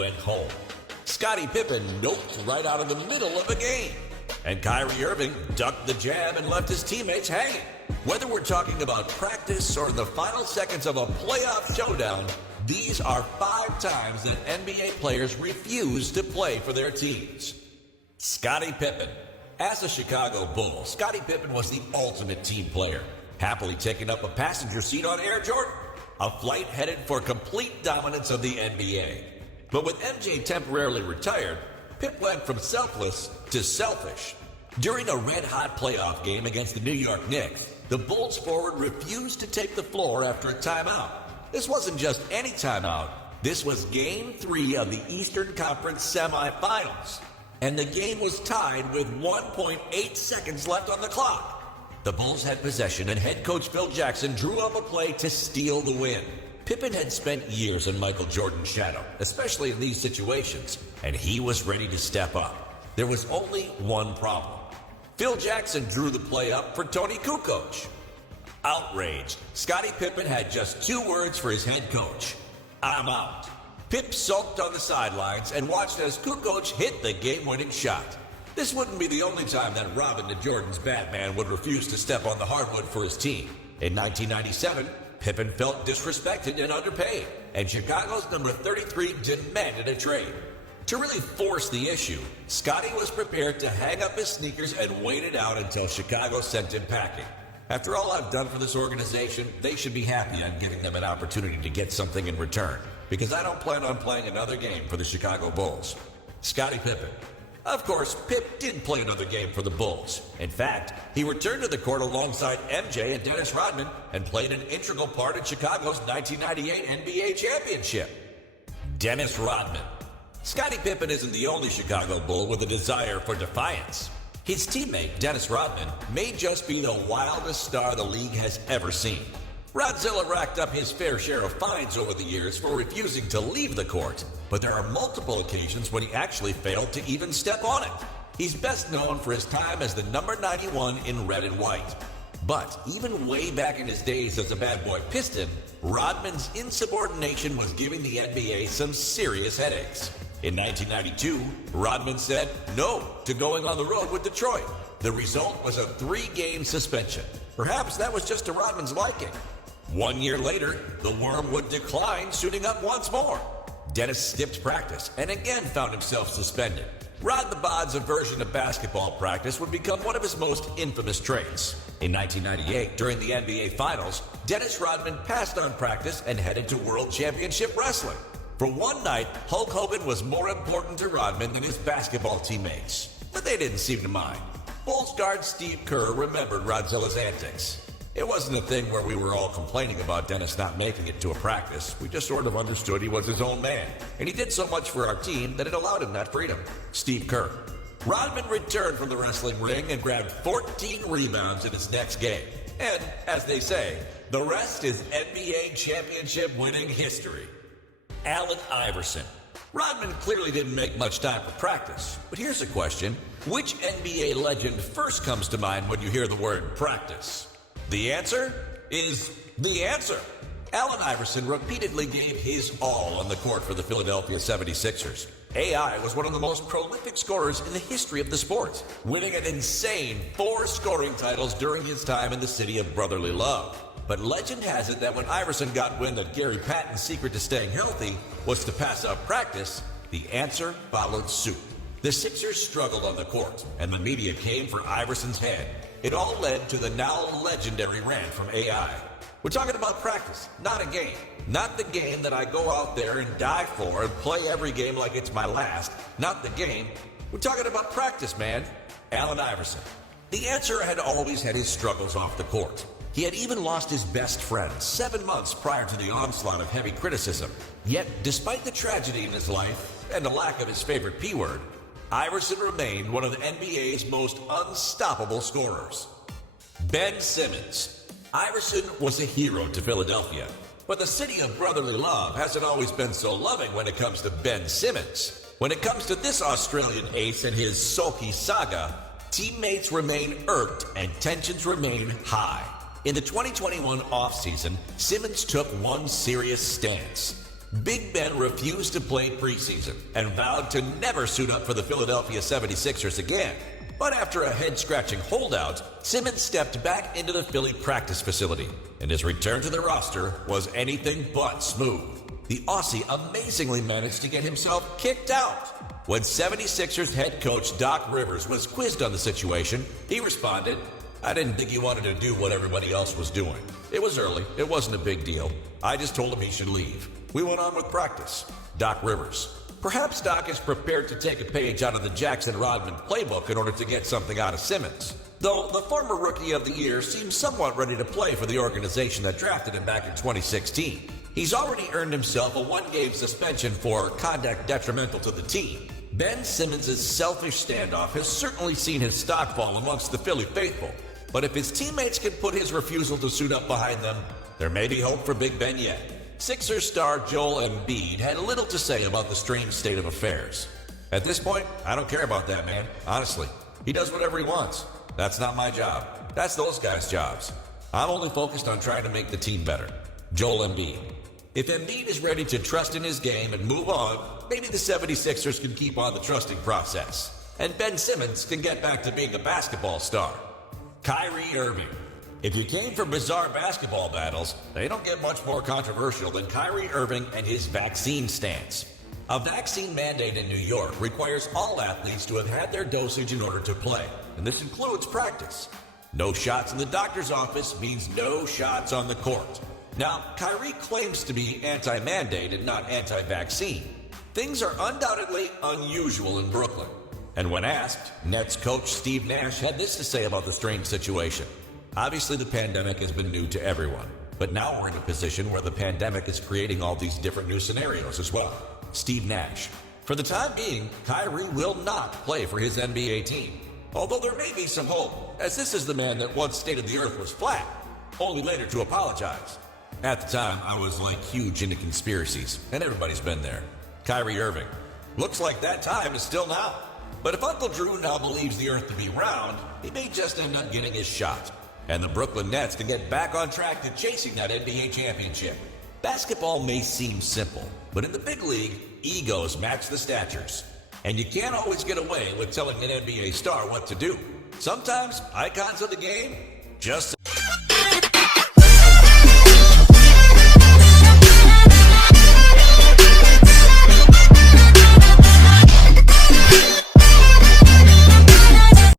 went home. Scottie Pippen noped right out of the middle of a game. And Kyrie Irving ducked the jab and left his teammates hanging. Whether we're talking about practice or the final seconds of a playoff showdown, these are 5 times that NBA players refuse to play for their teams. Scottie Pippen. As a Chicago Bull, Scottie Pippen was the ultimate team player, happily taking up a passenger seat on Air Jordan, a flight headed for complete dominance of the NBA. But with MJ temporarily retired, Pip went from selfless to selfish. During a red-hot playoff game against the New York Knicks, the Bulls forward refused to take the floor after a timeout. This wasn't just any timeout. This was Game 3 of the Eastern Conference semifinals. And the game was tied with 1.8 seconds left on the clock. The Bulls had possession, and head coach Phil Jackson drew up a play to steal the win. Pippen had spent years in Michael Jordan's shadow, especially in these situations, and he was ready to step up. There was only one problem. Phil Jackson drew the play up for Tony Kukoc. Outraged, Scottie Pippen had just 2 words for his head coach: "I'm out." Pip sulked on the sidelines and watched as Kukoc hit the game-winning shot. This wouldn't be the only time that Robin to Jordan's Batman would refuse to step on the hardwood for his team. In 1997, Pippen felt disrespected and underpaid, and Chicago's number 33 demanded a trade. To really force the issue, Scottie was prepared to hang up his sneakers and wait it out until Chicago sent him packing. After all I've done for this organization, they should be happy I'm giving them an opportunity to get something in return, because I don't plan on playing another game for the Chicago Bulls. Scottie Pippen. Of course, Pip did play another game for the Bulls. In fact, he returned to the court alongside MJ and Dennis Rodman and played an integral part in Chicago's 1998 NBA championship. Dennis Rodman. Scottie Pippen isn't the only Chicago Bull with a desire for defiance. His teammate, Dennis Rodman, may just be the wildest star the league has ever seen. Rodzilla racked up his fair share of fines over the years for refusing to leave the court, but there are multiple occasions when he actually failed to even step on it. He's best known for his time as the number 91 in red and white. But even way back in his days as a bad boy Piston, Rodman's insubordination was giving the NBA some serious headaches. In 1992, Rodman said no to going on the road with Detroit. The result was a 3-game suspension. Perhaps that was just to Rodman's liking. 1 year later, the worm would decline, suiting up once more. Dennis skipped practice and again found himself suspended. Rod the Bod's aversion to basketball practice would become one of his most infamous traits. In 1998, during the NBA Finals, Dennis Rodman passed on practice and headed to World Championship Wrestling. For one night, Hulk Hogan was more important to Rodman than his basketball teammates. But they didn't seem to mind. Bulls guard Steve Kerr remembered Rodzilla's antics. It wasn't a thing where we were all complaining about Dennis not making it to a practice. We just sort of understood he was his own man. And he did so much for our team that it allowed him that freedom. Steve Kerr. Rodman returned from the wrestling ring and grabbed 14 rebounds in his next game. And, as they say, the rest is NBA championship winning history. Allen Iverson. Rodman clearly didn't make much time for practice, but here's a question. Which NBA legend first comes to mind when you hear the word practice? The answer is the answer. Allen Iverson repeatedly gave his all on the court for the Philadelphia 76ers. AI was one of the most prolific scorers in the history of the sport, winning an insane 4 scoring titles during his time in the city of brotherly love. But legend has it that when Iverson got wind that Gary Patton's secret to staying healthy was to pass up practice, the answer followed suit. The Sixers struggled on the court, and the media came for Iverson's head. It all led to the now legendary rant from AI. We're talking about practice, not a game. Not the game that I go out there and die for and play every game like it's my last. Not the game. We're talking about practice, man. Allen Iverson. The answer had always had his struggles off the court. He had even lost his best friend 7 months prior to the onslaught of heavy criticism. Yet, despite the tragedy in his life and the lack of his favorite P word, Iverson remained one of the NBA's most unstoppable scorers. Ben Simmons. Iverson was a hero to Philadelphia, but the city of brotherly love hasn't always been so loving when it comes to Ben Simmons. When it comes to this Australian ace and his sulky saga, teammates remain irked and tensions remain high. In the 2021 offseason, Simmons took one serious stance. Big Ben refused to play preseason and vowed to never suit up for the Philadelphia 76ers again. But after a head-scratching holdout, Simmons stepped back into the Philly practice facility, and his return to the roster was anything but smooth. The Aussie amazingly managed to get himself kicked out. When 76ers head coach Doc Rivers was quizzed on the situation, he responded, "I didn't think he wanted to do what everybody else was doing. It was early, it wasn't a big deal. I just told him he should leave. We went on with practice." Doc Rivers. Perhaps Doc is prepared to take a page out of the Jackson Rodman playbook in order to get something out of Simmons. Though the former Rookie of the Year seems somewhat ready to play for the organization that drafted him back in 2016. He's already earned himself a one-game suspension for conduct detrimental to the team. Ben Simmons' selfish standoff has certainly seen his stock fall amongst the Philly faithful, but if his teammates can put his refusal to suit up behind them, there may be hope for Big Ben yet. Sixers star Joel Embiid had little to say about the strange state of affairs. "At this point, I don't care about that man, honestly. He does whatever he wants. That's not my job. That's those guys' jobs. I'm only focused on trying to make the team better." Joel Embiid. If Embiid is ready to trust in his game and move on, maybe the 76ers can keep on the trusting process, and Ben Simmons can get back to being a basketball star. Kyrie Irving. If you came for bizarre basketball battles, they don't get much more controversial than Kyrie Irving and his vaccine stance. A vaccine mandate in New York requires all athletes to have had their dosage in order to play, and this includes practice. No shots in the doctor's office means no shots on the court. Now, Kyrie claims to be anti-mandate and not anti-vaccine. Things are undoubtedly unusual in Brooklyn. And when asked, Nets coach Steve Nash had this to say about the strange situation. "Obviously, the pandemic has been new to everyone, but now we're in a position where the pandemic is creating all these different new scenarios as well." Steve Nash. For the time being, Kyrie will not play for his NBA team. Although there may be some hope, as this is the man that once stated the earth was flat, only later to apologize. At the time, I was like huge into conspiracies, and everybody's been there. Kyrie Irving. Looks like that time is still now. But if Uncle Drew now believes the earth to be round, he may just end up getting his shot. And the Brooklyn Nets can get back on track to chasing that NBA championship. Basketball may seem simple, but in the big league, egos match the statures. And you can't always get away with telling an NBA star what to do. Sometimes icons of the game just